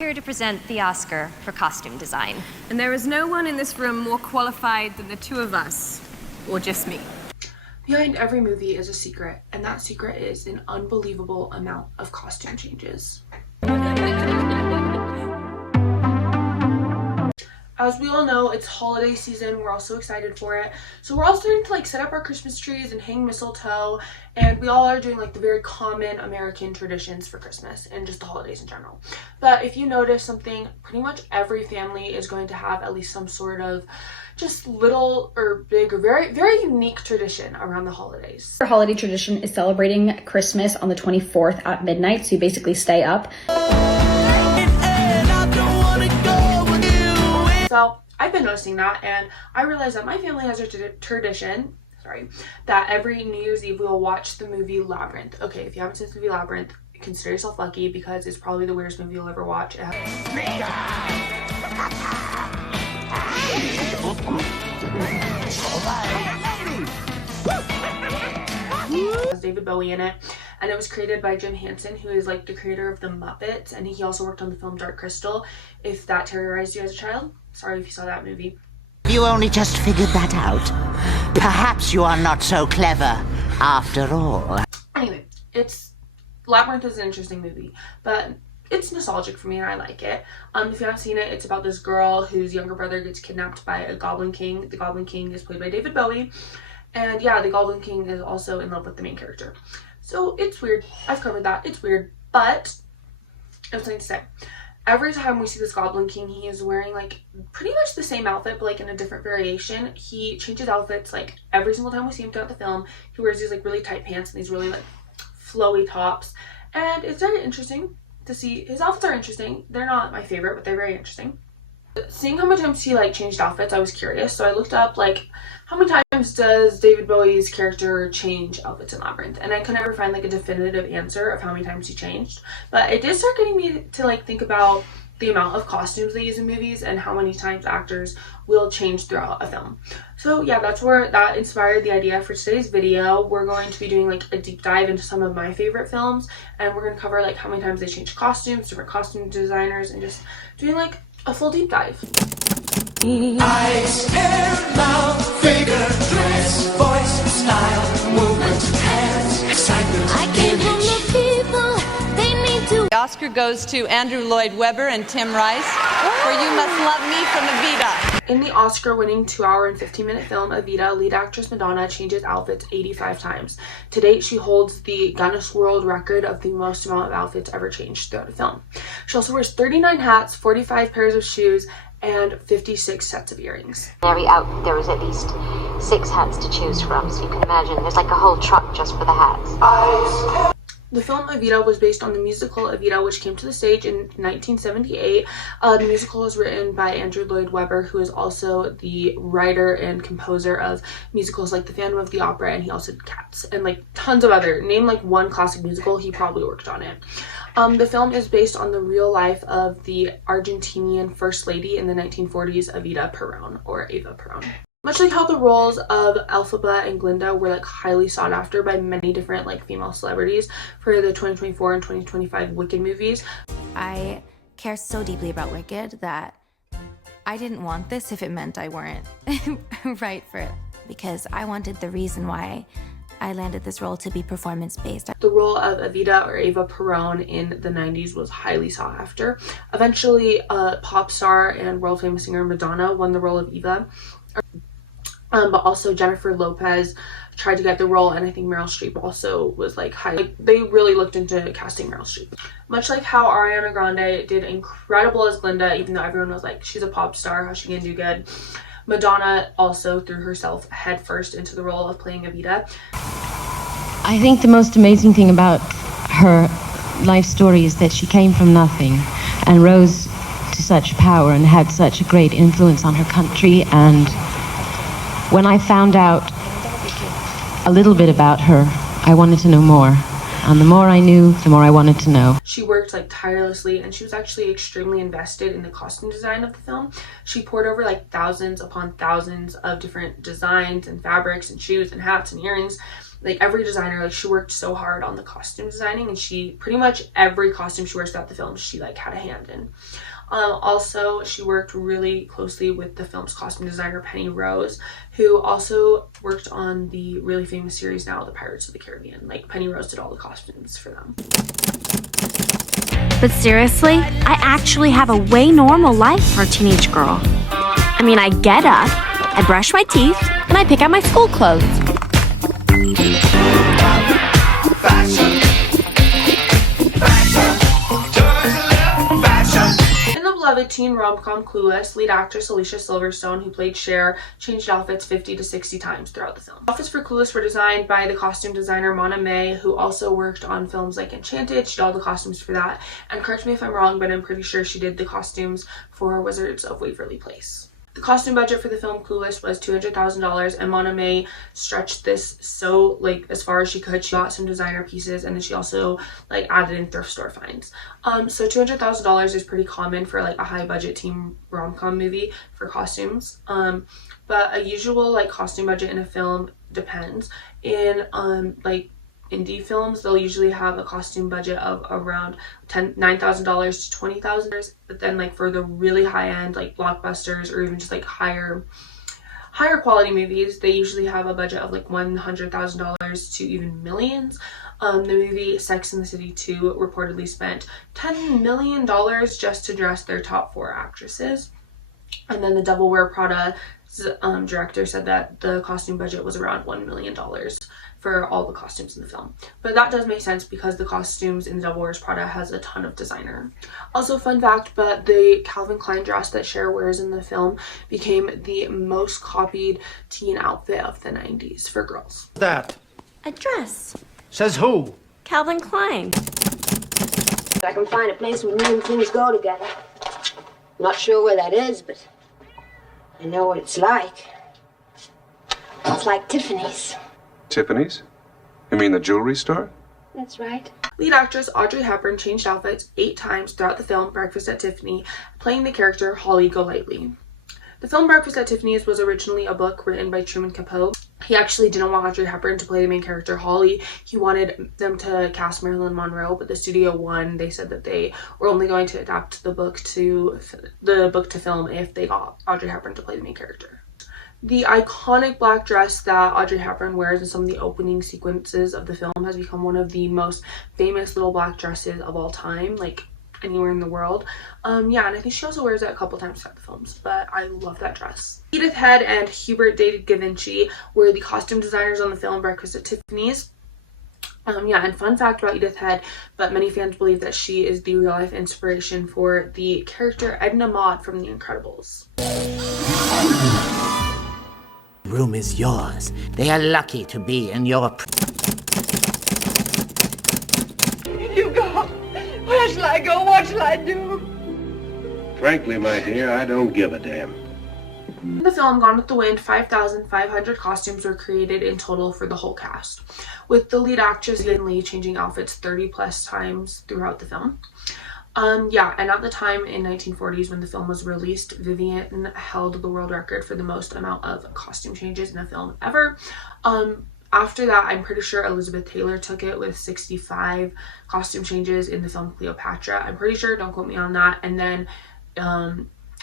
Here to present the Oscar for costume design. And there is no one in this room more qualified than the two of us, or just me. Behind every movie is a secret, and that secret is an unbelievable amount of costume changes. As we all know, it's holiday season. We're all so excited for it. So we're all starting to set up our Christmas trees and hang mistletoe, and we all are doing the very common American traditions for Christmas and just the holidays in general. But if you notice something, pretty much every family is going to have at least some sort of just little or big or very, very unique tradition around the holidays. Our holiday tradition is celebrating Christmas on the 24th at midnight, so you basically stay up. So I've been noticing that, and I realized that my family has a tradition, that every New Year's Eve we will watch the movie Labyrinth. Okay, if you haven't seen the movie Labyrinth, consider yourself lucky because it's probably the weirdest movie you'll ever watch. It has David Bowie in it, and it was created by Jim Henson, who is the creator of the Muppets, and he also worked on the film Dark Crystal, if that terrorized you as a child. Sorry if you saw that movie. You only just figured that out. Perhaps you are not so clever after all. Anyway, Labyrinth is an interesting movie, but it's nostalgic for me and I like it. If you haven't seen it, it's about this girl whose younger brother gets kidnapped by a Goblin King. The Goblin King is played by David Bowie, and yeah, the Goblin King is also in love with the main character. So it's weird. I've covered that. It's weird, but I have something to say. Every time we see this Goblin King, he is wearing pretty much the same outfit, but in a different variation. He changes outfits every single time we see him throughout the film. He wears these really tight pants and these really flowy tops, and it's very interesting to see. His outfits are interesting. They're not my favorite, but they're very interesting. Seeing how many times he changed outfits, I was curious, so I looked up how many times does David Bowie's character change outfits in Labyrinth, and I could never find a definitive answer of how many times he changed, but it did start getting me to think about the amount of costumes they use in movies and how many times actors will change throughout a film. So yeah, that's where that inspired the idea for today's video. We're going to be doing a deep dive into some of my favorite films, and we're going to cover how many times they change costumes, different costume designers, and just doing a full deep dive. Eyes, hair, mouth, figure, dress, voice, style, movement, hands, excitement, I came from the people, they need to. The Oscar goes to Andrew Lloyd Webber and Tim Rice for You Must Love Me from Evita. In the Oscar-winning 2-hour and 15-minute film Evita, lead actress Madonna changes outfits 85 times. To date, she holds the Guinness World Record of the most amount of outfits ever changed throughout a film. She also wears 39 hats, 45 pairs of shoes, and 56 sets of earrings. Every outfit there was at least 6 hats to choose from, so you can imagine there's a whole truck just for the hats. The film Evita was based on the musical Evita, which came to the stage in 1978. The musical was written by Andrew Lloyd Webber, who is also the writer and composer of musicals like The Phantom of the Opera, and he also did Cats, and tons of other. Name one classic musical, he probably worked on it. The film is based on the real life of the Argentinian First Lady in the 1940s, Evita Perón, or Eva Perón. Much like how the roles of Elphaba and Glinda were highly sought after by many different female celebrities for the 2024 and 2025 Wicked movies. I care so deeply about Wicked that I didn't want this if it meant I weren't right for it, because I wanted the reason why I landed this role to be performance-based. The role of Evita or Eva Perón in the 90s was highly sought after. Eventually, pop star and world famous singer Madonna won the role of Eva. But also Jennifer Lopez tried to get the role, and I think Meryl Streep also was high. They really looked into casting Meryl Streep. Much like how Ariana Grande did incredible as Glinda, even though everyone was she's a pop star, how's she gonna do good? Madonna also threw herself headfirst into the role of playing Evita. I think the most amazing thing about her life story is that she came from nothing and rose to such power and had such a great influence on her country. And when I found out a little bit about her, I wanted to know more. And the more I knew, the more I wanted to know. She worked tirelessly, and she was actually extremely invested in the costume design of the film. She poured over thousands upon thousands of different designs and fabrics and shoes and hats and earrings. like every designer, like she worked so hard on the costume designing, and she pretty much every costume she wears throughout the film she like had a hand in. Also, she worked really closely with the film's costume designer Penny Rose, who also worked on the really famous series now, The Pirates of the Caribbean. Like Penny Rose did all the costumes for them. But seriously, I actually have a way normal life for a teenage girl. I mean, I get up, I brush my teeth, and I pick out my school clothes. In the beloved teen rom-com Clueless, lead actress Alicia Silverstone, who played Cher, changed outfits 50 to 60 times throughout the film. Outfits for Clueless were designed by the costume designer Mona May, who also worked on films like Enchanted. She did all the costumes for that. And correct me if I'm wrong, but I'm pretty sure she did the costumes for Wizards of Waverly Place. The costume budget for the film Clueless was $200,000, and Mona May stretched this so like as far as she could. She got some designer pieces, and then she also like added in thrift store finds. So $200,000 is pretty common for like a high budget teen rom-com movie for costumes. But a usual like costume budget in a film depends. In like indie films, they'll usually have a costume budget of around $9,000 to $20,000, but then like for the really high end like blockbusters or even just like higher quality movies, they usually have a budget of like $100,000 to even millions. The movie Sex and the City 2 reportedly spent $10 million just to dress their top 4 actresses. And then the Devil Wear Prada director said that the costume budget was around $1 million for all the costumes in the film. But that does make sense because the costumes in The Devil Wears Prada has a ton of designer. Also, fun fact, but the Calvin Klein dress that Cher wears in the film became the most copied teen outfit of the 90s for girls. That A dress. says who? Calvin Klein. I can find a place where men and things go together. Not sure where that is, but I know what it's like. It's like Tiffany's. Tiffany's? You mean the jewelry store? That's right. Lead actress Audrey Hepburn changed outfits 8 times throughout the film Breakfast at Tiffany, playing the character Holly Golightly. The film Breakfast at Tiffany's was originally a book written by Truman Capote. He actually didn't want Audrey Hepburn to play the main character Holly. He wanted them to cast Marilyn Monroe, but the studio won. They said that they were only going to adapt the book to film if they got Audrey Hepburn to play the main character. The iconic black dress that Audrey Hepburn wears in some of the opening sequences of the film has become one of the most famous little black dresses of all time, like anywhere in the world. Yeah, and I think she also wears it a couple times throughout the films, but I love that dress. Edith Head and Hubert de Givenchy were the costume designers on the film Breakfast at Tiffany's. Yeah, and fun fact about Edith Head, but many fans believe that she is the real-life inspiration for the character Edna Mode from The Incredibles. Room is yours. They are lucky to be in your... You go. Where shall I go? What shall I do? Frankly, my dear, I don't give a damn. In the film Gone with the Wind, 5,500 costumes were created in total for the whole cast, with the lead actress Lynn Lee changing outfits 30 plus times throughout the film. Yeah, and at the time in 1940s when the film was released, Vivian held the world record for the most amount of costume changes in a film ever. After that, I'm pretty sure Elizabeth Taylor took it with 65 costume changes in the film Cleopatra. I'm pretty sure, don't quote me on that. And then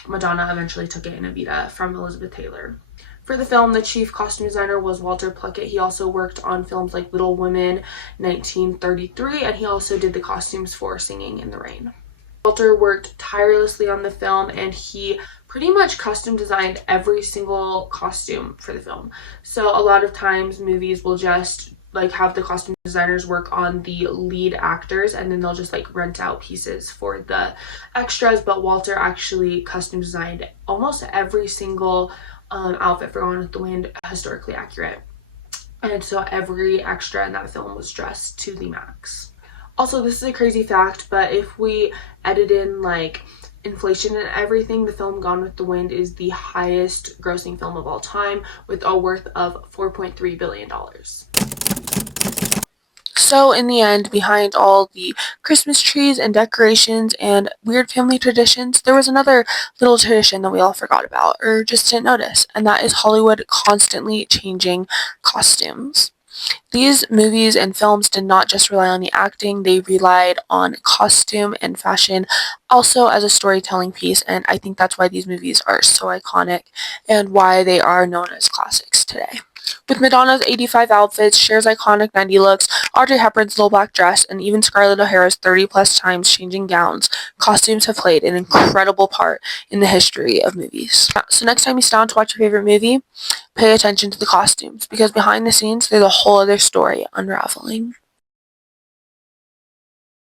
Madonna eventually took it in Evita from Elizabeth Taylor. For the film, the chief costume designer was Walter Plunkett. He also worked on films like Little Women, 1933, and he also did the costumes for Singing in the Rain. Walter worked tirelessly on the film, and he pretty much custom designed every single costume for the film. So a lot of times movies will just like have the costume designers work on the lead actors, and then they'll just like rent out pieces for the extras, but Walter actually custom designed almost every single outfit for Gone with the Wind historically accurate, and so every extra in that film was dressed to the max. Also, this is a crazy fact, but if we edit in like inflation and everything, the film Gone with the Wind is the highest grossing film of all time with a worth of $4.3 billion. So in the end, behind all the Christmas trees and decorations and weird family traditions, there was another little tradition that we all forgot about or just didn't notice, and that is Hollywood constantly changing costumes. these movies and films did not just rely on the acting, they relied on costume and fashion also as a storytelling piece, and I think that's why these movies are so iconic and why they are known as classics today. With Madonna's 85 outfits, Cher's iconic 90 looks, Audrey Hepburn's little black dress, and even Scarlett O'Hara's 30+ times changing gowns, costumes have played an incredible part in the history of movies. So next time you sit down to watch your favorite movie, pay attention to the costumes, because behind the scenes, there's a whole other story unraveling.